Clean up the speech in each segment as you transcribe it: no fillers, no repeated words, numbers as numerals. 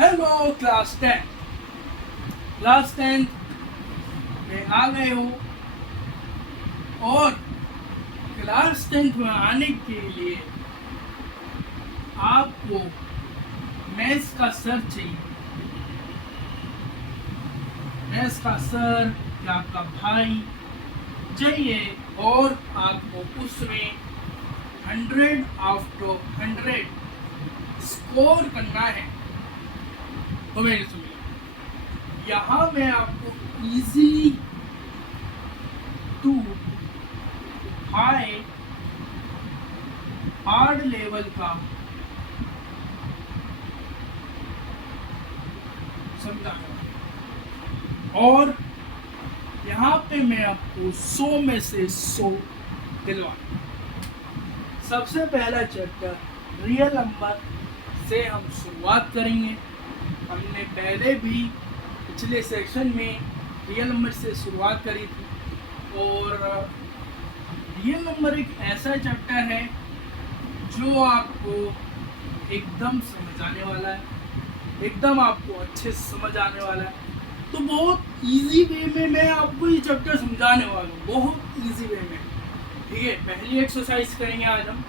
Hello class 10 में आ गए हो और क्लास 10 में आने के लिए आपको मैथ्स का सर चाहिए। मैथ्स का सर या आपका भाई चाहिए और आपको उसमें 100 आउट ऑफ 100 स्कोर करना है। तो मेरी सुनिए, यहाँ मैं आपको easy to high hard level का समझाऊंगा और यहाँ पे मैं आपको 100 में से 100 दिलवाऊंगा। सबसे पहला चैप्टर रियल नंबर से हम शुरुआत करेंगे। हमने पहले भी पिछले सेक्शन में रियल नंबर से शुरुआत करी थी और रियल नंबर एक ऐसा चैप्टर है जो आपको एकदम समझ आने वाला है, एकदम आपको अच्छे से समझ आने वाला है। तो बहुत इजी वे में मैं आपको ये चैप्टर समझाने वाला हूँ, बहुत इजी वे में। ठीक है, पहली एक्सरसाइज करेंगे आज हम।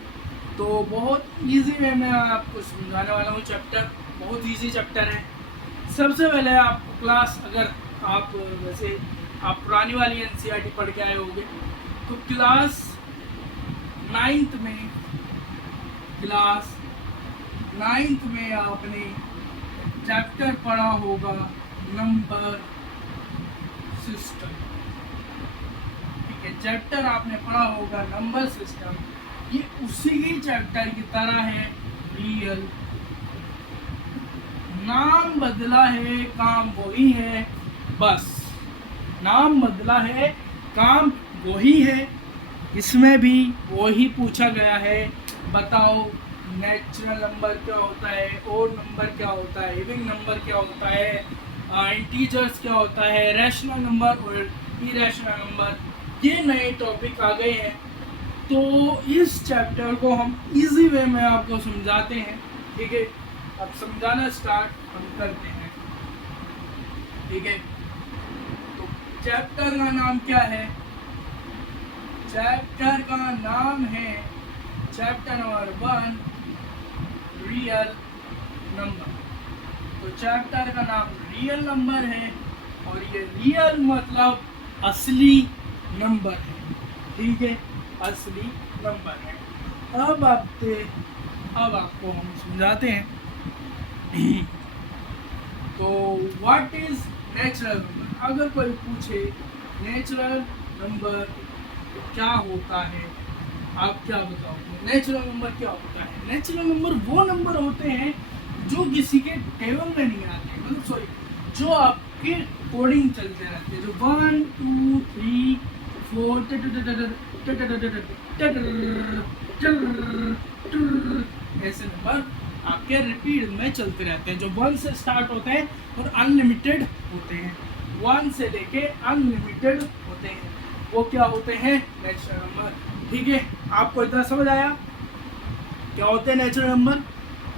तो बहुत इजी वे में आपको समझाने वाला हूँ चैप्टर, बहुत इजी चैप्टर है। सबसे पहले आपको क्लास, अगर आप वैसे आप पुरानी वाली एनसीईआरटी पढ़ के आए होंगे तो क्लास 9th में आपने चैप्टर पढ़ा होगा नंबर सिस्टम। ठीक है, चैप्टर आपने पढ़ा होगा नंबर सिस्टम। ये उसी ही चैप्टर की तरह है रियल। नाम बदला है, काम वही है, बस नाम बदला है, काम वही है। इसमें भी वही पूछा गया है, बताओ नेचुरल नंबर क्या होता है, ओड नंबर क्या होता है, इविंग नंबर क्या होता है, इंटीजर्स क्या होता है, रैशनल नंबर और इरेशनल नंबर। ये नए टॉपिक आ गए हैं। तो इस चैप्टर को हम इजी वे में आपको समझाते हैं। ठीक है, अब समझाना स्टार्ट हम करते हैं। ठीक है, तो चैप्टर का नाम क्या है? चैप्टर का नाम है चैप्टर नंबर 1 रियल नंबर। तो चैप्टर का नाम रियल नंबर है और ये रियल मतलब असली नंबर है। ठीक है, असली नंबर है। अब आपको हम समझाते हैं। तो व्हाट इज नेचुरल नंबर? अगर कोई पूछे नेचुरल नंबर क्या होता है, आप क्या बताओगे? नेचुरल नंबर क्या होता है? नेचुरल नंबर वो नंबर होते हैं जो किसी के टेबल में नहीं आते, मतलब सॉरी, जो आपके कोडिंग चलते रहते हैं, जो 1 2 3 4 ऐसे नंबर आपके रिपीट में चलते रहते हैं, जो 1 से स्टार्ट होते हैं और अनलिमिटेड होते हैं। 1 से लेके अनलिमिटेड होते हैं, वो क्या होते हैं? Natural number. ठीक है, आपको इतना समझ आया क्या होते हैं नेचुरल नंबर?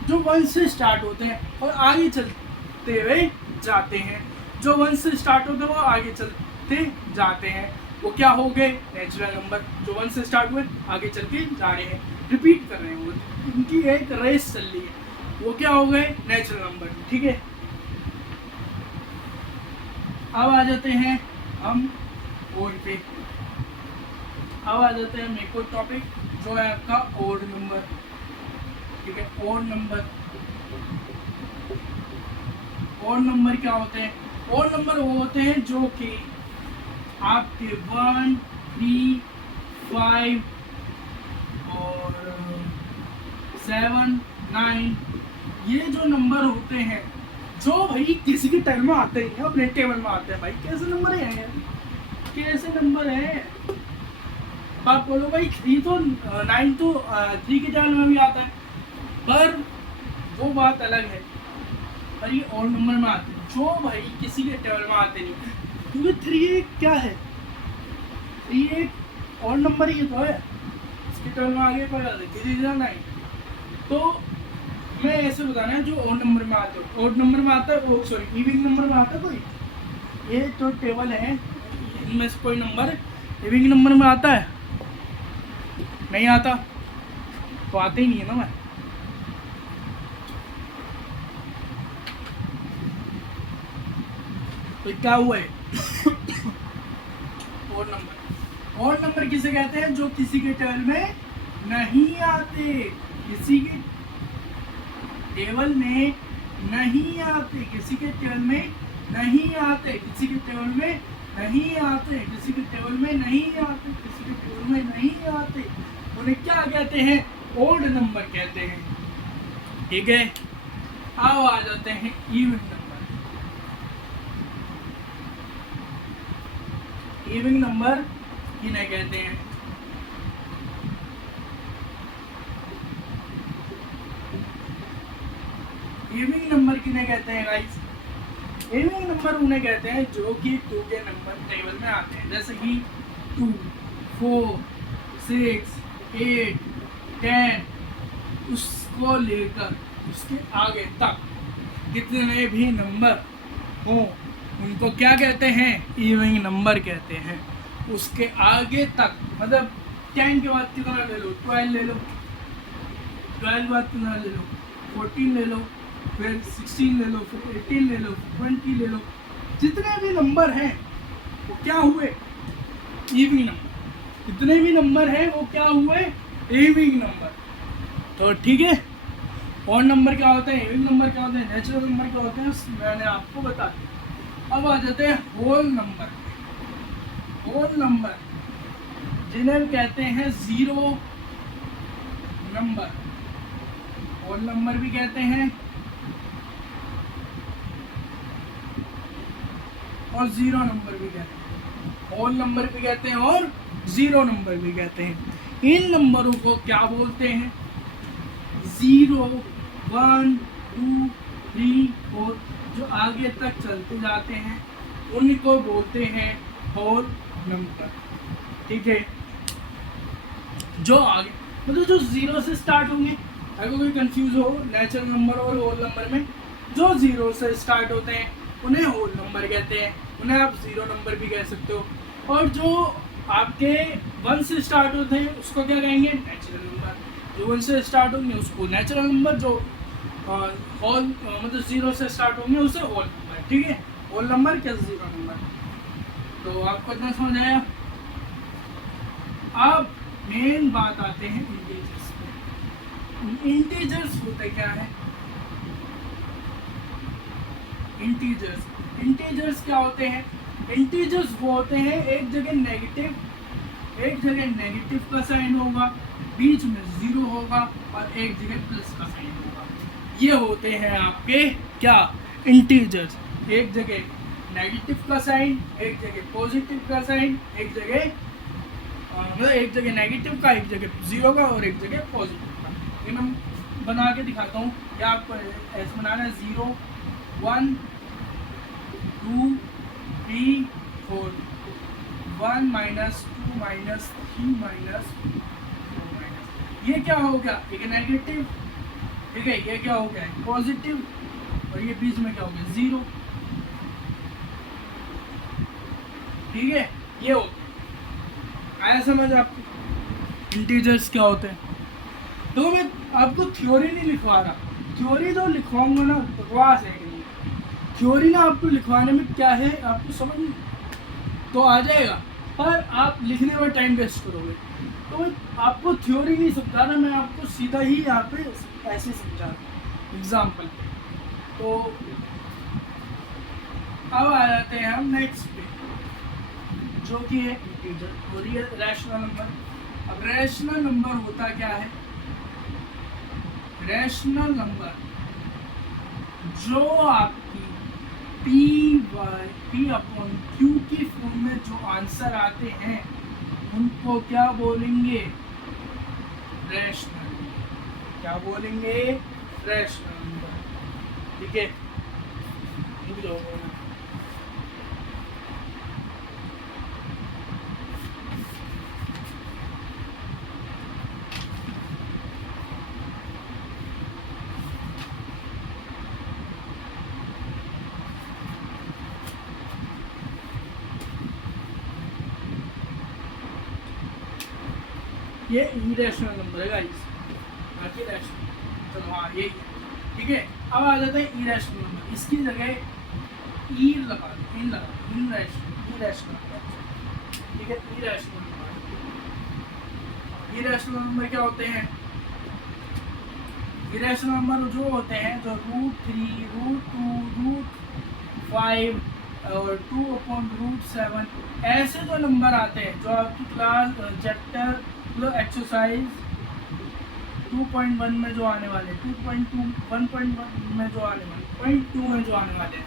जो 1 से स्टार्ट होते हैं और आगे चलते हुए जाते हैं। जो 1 से स्टार्ट होते हैं वो आगे चलते जाते हैं, वो क्या हो गए? Natural number. जो 1 से स्टार्ट हुए आगे चल के जा रहे हैं, रिपीट कर रहे हैं, वो इनकी एक रेस चल रही है, वो क्या हो गए? Natural number. ठीक है, अब आ जाते हैं हम ओड पे। अब आ जाते हैं मेरे को टॉपिक जो है आपका ओड नंबर। ठीक है, ओड नंबर। ओड नंबर क्या होते हैं? ओड नंबर वो होते हैं जो कि आपके 1 3 5 और 7 9 ये जो नंबर होते हैं, जो भाई किसी के टेबल में आते हैं, अपने टेबल में आते हैं। भाई कैसे नंबर है यार, कैसे नंबर है? आप बोलो भाई 3 तो 9 तो 3 के टेबल में भी आता है, पर वो बात अलग है। पर ये और नंबर में आते हैं जो भाई किसी के टेबल में आते नहीं, क्योंकि 3 क्या है? 3 और नंबर ही तो है, इसके टेबल में आगे पड़ा 9। तो हमें ऐसे बताना है जो ओड नंबर में आते हो। ओड नंबर में आता है वो, सॉरी इविंग नंबर में आता है कोई, ये जो टेबल है इनमें से कोई नंबर इविंग नंबर में आता है? नहीं आता, तो आते ही नहीं है ना मैं। तो क्या हुआ है ओड नंबर। ओड नंबर किसे कहते हैं? जो किसी के टेबल में नहीं आते, किसी के टेबल में नहीं आते, किसी के टेबल में नहीं आते, किसी के टेबल में नहीं आते, किसी के टेबल में नहीं आते, किसी के टेबल में नहीं आते, उन्हें क्या कहते हैं? ओड नंबर कहते हैं। ठीक है, अब आ जाते हैं इवन नंबर। इवन नंबर किन्हें कहते हैं? इविंग नंबर किन्हें कहते हैं गाइस? इविंग नंबर उन्हें कहते हैं जो कि 2 के नंबर टेबल में आते हैं, जैसे कि 2, 4, 6, 8, 10, उसको लेकर उसके आगे तक जितने भी नंबर हो उनको क्या कहते हैं? इविंग नंबर कहते हैं। उसके आगे तक मतलब 10 के बाद कितना ले लो? 12 ले लो, 12 के बाद कितना ले लो? 14 ले लो, फिर 16 ले लो, फिर 18 ले लो, 20 ले लो, जितने भी नंबर हैं वो क्या हुए? इविंग नंबर। जितने भी नंबर हैं वो क्या हुए? इविंग नंबर। तो ठीक है, ऑड नंबर क्या होते हैं, इविंग नंबर क्या होते हैं, नेचुरल नंबर क्या होते हैं, मैंने आपको बता दिया। अब आ जाते हैं होल नंबर। होल नंबर जिन्हें कहते हैं जीरो नंबर, होल नंबर भी कहते हैं और जीरो नंबर भी कहते हैं। होल नंबर भी कहते हैं और जीरो नंबर भी कहते हैं। इन नंबरों को क्या बोलते हैं? 0, 1, 2, 3, 4 जो आगे तक चलते जाते हैं उनको बोलते हैं होल नंबर। ठीक है, जो आगे मतलब जो 0 से स्टार्ट होंगे, अगर कोई कंफ्यूज हो नेचुरल नंबर और होल नंबर में, जो 0 से स्टार्ट होते हैं उन्हें होल नंबर कहते हैं, उन्हें आप जीरो नंबर भी कह सकते हो। और जो आपके 1 से स्टार्ट होते हैं उसको क्या कहेंगे? Natural number. जो 1 से स्टार्ट होंगे उसको नेचुरल नंबर, जो होल मतलब 0 से स्टार्ट होंगे उसे होल नंबर। ठीक है, होल नंबर क्या जीरो नंबर। तो आपको इतना समझ आया। अब मेन बात आते हैं इंटीजर्स पे। इंटीजर्स होते क्या है? इंटीजर्स क्या होते हैं? इंटीजर्स वो होते हैं एक जगह नेगेटिव का साइन होगा, बीच में 0 होगा और एक जगह प्लस का साइन होगा। ये होते हैं आपके क्या? इंटीजर्स। एक जगह नेगेटिव का साइन, एक जगह पॉजिटिव का साइन, एक जगह मतलब एक जगह नेगेटिव का, एक जगह 0 का और एक जगह पॉजिटिव का। ये मैं बना के दिखाता हूँ। क्या आपको ऐसे बनाना है? 0, 1, 2, 3, 4, 1 माइनस 2 माइनस 3 माइनस 4 माइनस। ये क्या हो गया? एक नेगेटिव। ठीक है, ये क्या हो गया? पॉजिटिव। और ये बीच में क्या हो गया? 0। ठीक है, ये हो आया समझ आपको इंटीजर्स क्या होते हैं? तो मैं आपको थ्योरी नहीं लिखवा रहा, थ्योरी तो लिखवाऊंगा ना, बकवास है कि नहीं। थ्योरी ना आपको लिखवाने में क्या है, आपको समझ तो आ जाएगा, पर आप लिखने में टाइम वेस्ट करोगे। तो आपको थ्योरी नहीं समझा रहा, मैं आपको सीधा ही यहाँ पे ऐसे समझा रहा एग्जाम्पल पे। तो अब आ जाते हैं हम नेक्स्ट पे, जो कि है इंटीजर और ये रैशनल नंबर। अब रैशनल नंबर होता क्या है? रैशनल नंबर जो आपकी P/Q की फॉर्म में जो आंसर आते हैं उनको क्या बोलेंगे? रैशनल। क्या बोलेंगे? Rational number. ठीक है, रुक जाओ। ये इरेशनल नंबर है गाइस, बाकी रैशनल। चलो हाँ यही है, ठीक है। अब आ जाता है इरेशनल नंबर, इसकी जगह ई लगा दो, इन लगा दो, इरेशनल, ठीक है। इरेशनल नंबर क्या होते हैं? इरेशनल नंबर जो होते हैं जो √3, √2, √5 और 2/√7 ऐसे जो नंबर आते हैं, जो आपकी क्लास चैप्टर मतलब एक्सरसाइज 2.1 में जो आने वाले, 2.2 1.1 में जो आने वाले, 0.2 में जो आने वाले हैं,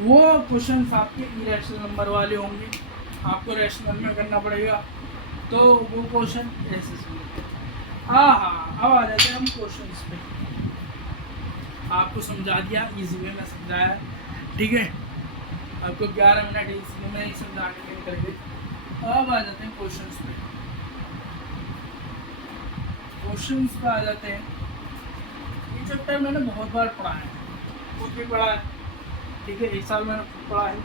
वो क्वेश्चन आपके इरेशनल नंबर वाले होंगे। आपको रैशनल में करना पड़ेगा, तो वो क्वेश्चन ऐसे सुनिए। हाँ, अब आ जाते हैं हम क्वेश्चंस पे। आपको समझा दिया, इजी वे में समझाया, ठीक है। आपको 11 मिनट इजी में ही समझाने के लिए करेंगे। अब आ जाते हैं क्वेश्चंस पे। क्वेश्चंस पे आ जाते हैं। ये चैप्टर मैंने बहुत बार पढ़ा है, खुद भी पढ़ा है, ठीक है। एक साल मैंने खुद पढ़ा है,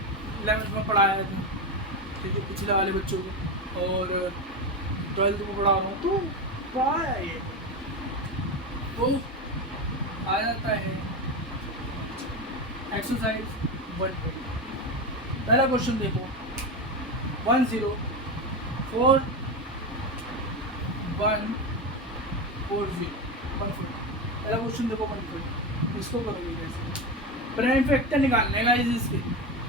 11th में पढ़ाया था, ठीक है, पिछले वाले बच्चों को, और 12th में पढ़ा रहा हूँ, तो पढ़ा है ये। तो आ जाता है एक्सरसाइज 1। पहला क्वेश्चन देखो, 104 140 140। पहला क्वेश्चन देखो 140, इसको करोगे कैसे? प्राइम फैक्टर निकालने का, इसके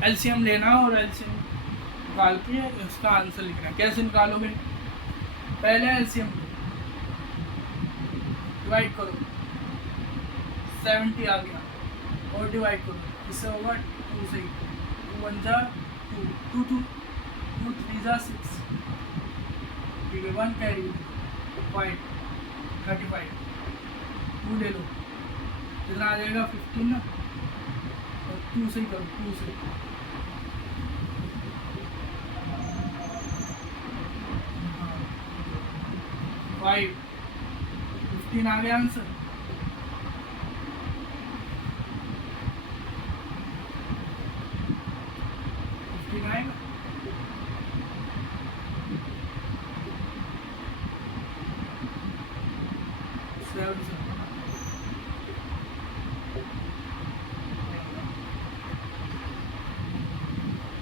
एलसीएम लेना और एलसीएम निकाल के उसका आंसर लिखना। कैसे निकालोगे? पहले एलसीएम डिवाइड करो, 70 आ गया, और डिवाइड करो, इससे होगा 2 से, 2 1 जा 2, 2 2 2 3 जा 6, ठीक है। 1 कैरी 5 35, 2 ले लो, कितना आ जाएगा 15 ना, और 2 से ही करो, 2 से 5 15 आ गया आंसर। आएगा 7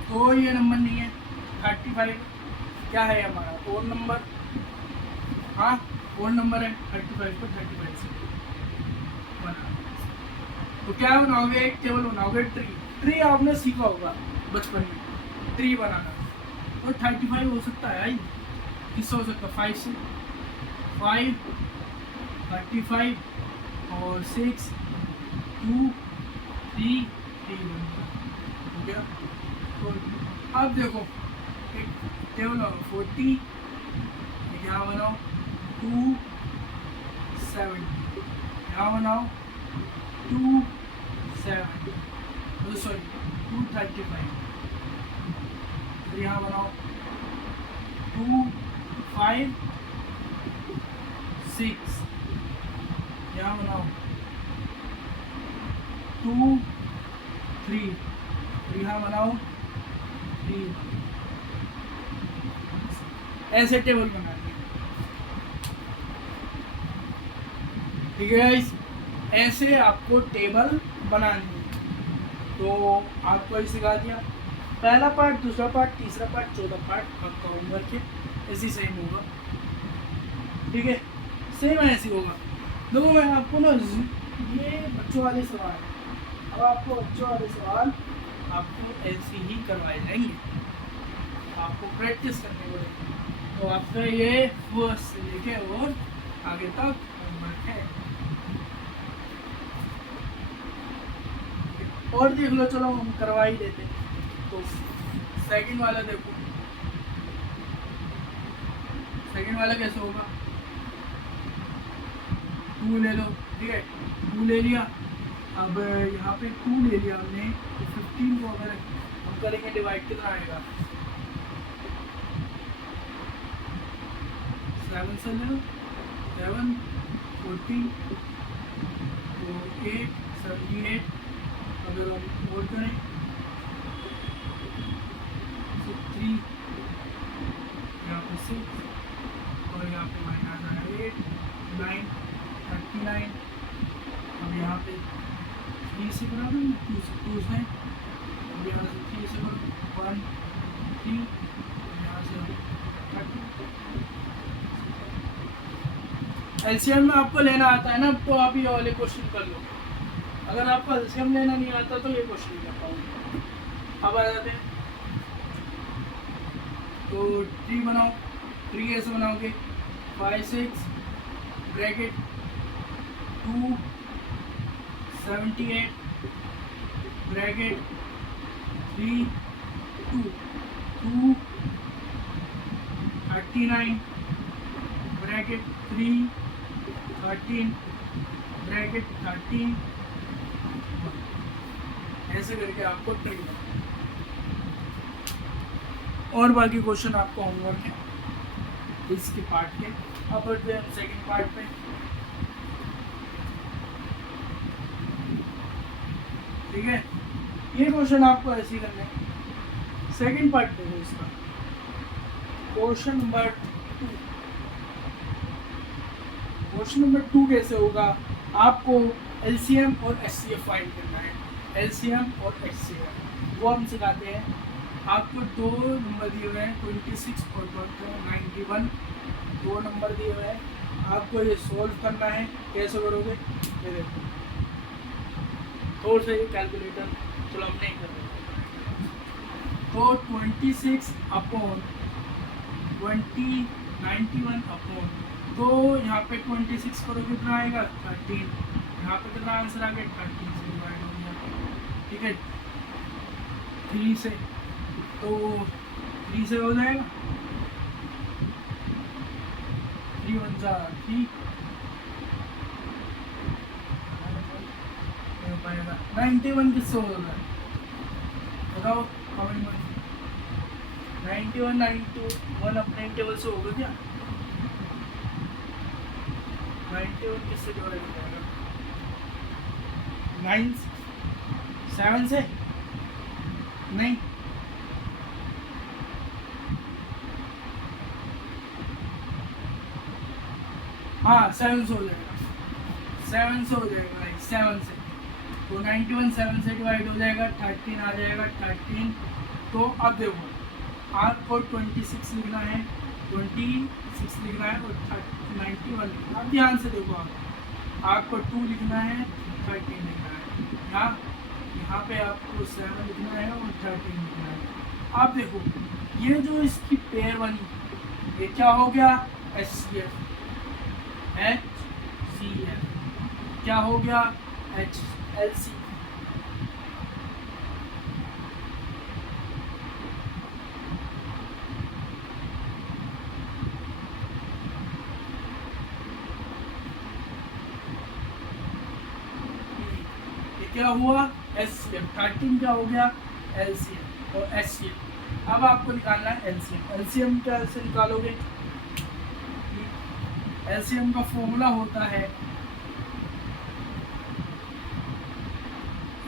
तो ये नंबर नहीं है। 35 क्या है हमारा? ओड नंबर, हाँ ओड नंबर है। 35 को 35 से बना, तो क्या बनाओगे? एक टेबल बनाओगे, ट्री आपने सीखा होगा बचपन में, ट्री बनाना। तो 35 हो सकता है, किससे हो सकता है? 5 से, 5 35 और 6 2 3 3 हो गया। तो अब देखो, एक टेबल 40, यहाँ बनाओ 270, यहाँ बनाओ 270, सॉरी 235, फिर यहाँ बनाओ 2 5 6, यहाँ बनाओ 2 3, फिर यहाँ बनाओ 3। ऐसे टेबल बनाएंगे, ठीक है गाइस। ऐसे आपको टेबल बनानी है। तो आपको ये सिखा दिया, पहला पार्ट, दूसरा पार्ट, तीसरा पार्ट, चौथा पार्ट आपका होमवर्क है, ऐसे सेम होगा, ठीक है। सेम ऐसे होगा। देखो मैं आपको ना, ये बच्चों वाले सवाल है, अब आपको बच्चों वाले सवाल आपको ऐसे ही करवाए जाएंगे, आपको प्रैक्टिस करनी पड़ेगी। तो आपका ये फर्स्ट से लेके और आगे तक होमवर्क है। और देख लो, चलो हम करवा ही देते हैं। तो सेकंड वाला देखो, सेकंड वाला कैसे होगा? 2 ले लो, ठीक है, 2 ले लिया। अब यहाँ पे 2 ले लिया हमने, तो 15 को अगर हम करेंगे डिवाइड, कितना आएगा? 7 से ले लो, 7 14 तो 8 78, अगर हम और करें तो 3, यहाँ पे 6 और यहाँ पे -1। ऐसे बना दो, 2 से 3 से 1 3 यहाँ से एलसीएम में आपको लेना आता है ना, तो आप ये वाले क्वेश्चन कर लो। अगर आपको एलसीएम लेना नहीं आता तो ये क्वेश्चन नहीं कर पाओगे। अब आ जाते हैं, तो ट्री बनाओ। ट्री कैसे बनाओगे? 5 6 ब्रैकेट 2 78 ब्रैकेट 3 2 2 39 ब्रैकेट 3 13 ब्रैकेट 13, ऐसे करके आपको ट्री बनाना। और बाकी क्वेश्चन आपको होमवर्क है इसके पार्ट के। अब बढ़ते हैं सेकंड पार्ट पे। ठीक है, ये क्वेश्चन आपको ऐसे ही करने हैं। सेकंड पार्ट देखो इसका, क्वेश्चन नंबर 2। क्वेश्चन नंबर 2 कैसे होगा? आपको एलसीएम और एचसीएफ फाइंड करना है। एलसीएम और एचसीएफ वो हम सिखाते हैं। आपको 2 नंबर दिए हुए हैं, 26 और 91, 2 नंबर दिए हुए हैं। आपको ये सोल्व करना है। कैसे करोगे? ये देखो, थोड़ा सा ये कैलकुलेटर चलो हम नहीं कर रहे। तो 26 अपॉन 20 91 अपॉन, तो यहाँ पे 26 करोगे कितना आएगा? 13। यहाँ पे कितना आंसर आ गया? 13 से डिवाइड हो गया। ठीक है, 3 से, तो 3 से हो जाएगा, 3 1 जा 3 हो पाएगा। 91 किससे होगा बताओ कमेंट में। 91 91 अपने टेबल से होगा क्या? 91 किससे डिवाइड हो जाएगा? 9 7 से नहीं, हाँ 7 से हो जाएगा, 7 से हो जाएगा भाई, 7 से। तो 91 7 से डिवाइड हो जाएगा, 13 आ जाएगा, 13। तो अब देखो आपको 26 लिखना है, 26 लिखना है और 91 लिखना है। अब ध्यान से देखो, आपको 2 लिखना है, 13 लिखना है। यहाँ पे आपको 7 लिखना है और 13 लिखना है। अब देखो ये जो इसकी पेयर बनी, ये क्या हो गया? HCF, क्या हो गया? HLC। क्या हुआ? HCF। 13 क्या हो गया? LCM और HCF। अब आपको निकालना है LCM। LCM क्या ऐसे निकालोगे? LCM का फॉर्मूला होता है,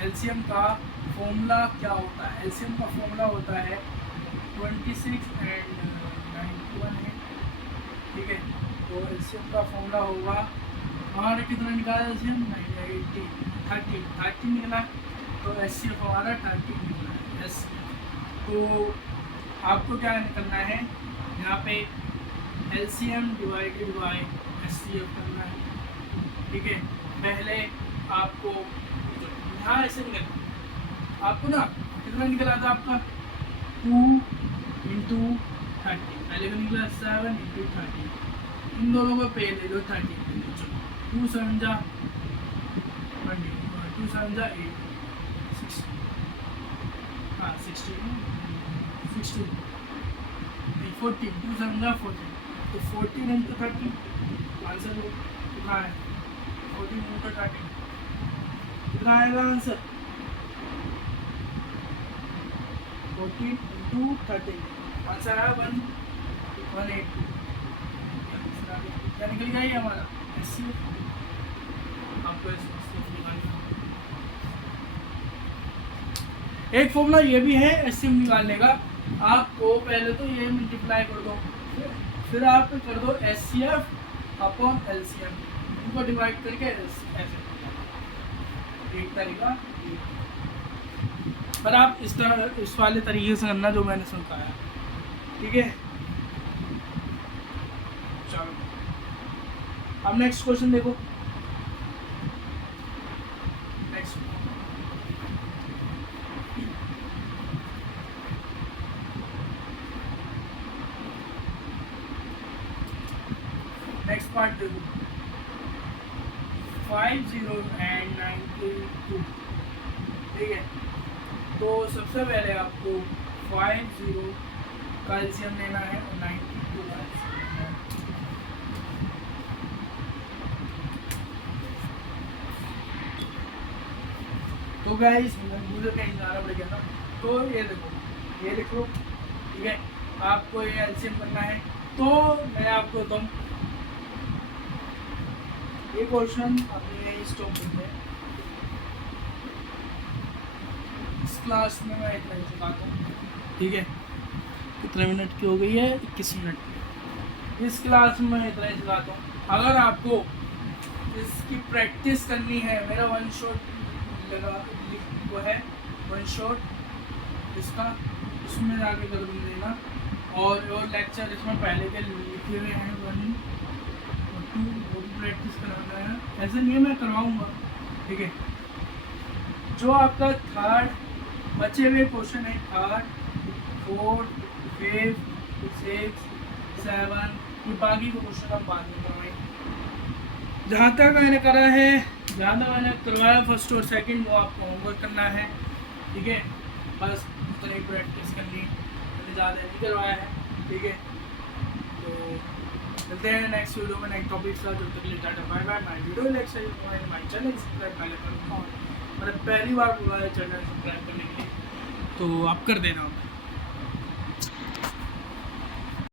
LCM का फॉर्मूला क्या होता है? LCM का फॉर्मूला होता है 26 एंड 91 है। ठीक है, तो LCM का फॉर्मूला होगा, हमारा कितना निकाला LCM? 13 निकला, तो HCF हमारा 13 निकला है। तो आपको क्या निकलना है? यहाँ पे LCM डिवाइडेड बाय HCF करना है। ठीक है, पहले आपको यहाँ ऐसे निकला, आपको ना कितना निकला था आपका? 2 × 30। पहले का निकला 7 × 30। इन दोनों को पे ले लो 30। 2 7 जा 20, 2 7 जा 8, 6, हाँ 16 नहीं 14, 2 7 जा 14। तो 14 × 30 आंसर कितना है? 14 × 30 कितना आएगा आंसर? 14 × 30 आंसर आया 180। क्या निकल गया ये हमारा? HCF। आपको एक फॉर्मूला ये भी है HCF निकालने का। आपको पहले तो ये मल्टीप्लाई कर दो, फिर आप कर दो HCF अपॉन LCM, इनको डिवाइड करके ऐसे एक तरीका ये। पर आप इस तरह इस वाले तरीके से करना जो मैंने सिखाया, ठीक है। चलो अब नेक्स्ट क्वेश्चन देखो। नेक्स्ट नेक्स्ट पार्ट देखो, 50 and 92, ठीक है। तो सबसे पहले आपको 50 का एलसीएम लेना है और 92 का एलसीएम लेना है। तो गाइस मुझे कहीं जाना पड़ गया ना, तो ये देखो, ये लिख लो, ठीक है। आपको ये एलसीएम करना है, तो मैं आपको बताऊँ ये क्वेश्चन अपने इस टॉपिक में इस क्लास में मैं इतना ही सिखाता हूँ, ठीक है। कितने मिनट की हो गई है? 21 मिनट की। इस क्लास में मैं इतना ही सिखाता हूँ। अगर आपको इसकी प्रैक्टिस करनी है, मेरा वन शॉट लगा वो है, वन शॉट इसका, इसमें जाके कर देना। और लेक्चर इसमें पहले के लिखे हुए हैं 1 और 2, वो भी प्रैक्टिस कराना है। ऐसे नहीं है, मैं करवाऊँगा, ठीक है। जो आपका थर्ड बचे हुए क्वेश्चन है, थर्ड, फोर्थ, फिफ्थ, 6, 7, ये बाकी के क्वेश्चन आप बाद में करवाएंगे। जहाँ तक मैंने करा है, जहाँ तक मैंने करवाया फर्स्ट और सेकंड, वो आपको होमवर्क करना है, ठीक है। बस उतना ही प्रैक्टिस करनी, मैंने ज़्यादा नहीं करवाया है, ठीक है। तो मिलते हैं नेक्स्ट वीडियो में नेक्स्ट टॉपिक के साथ। जब तक के लिए tata bye bye. My video like my channel subscribe पहले करूँगा, मैंने पहली बार बोला है चैनल सब्सक्राइब करने के लिए, तो आप कर देना।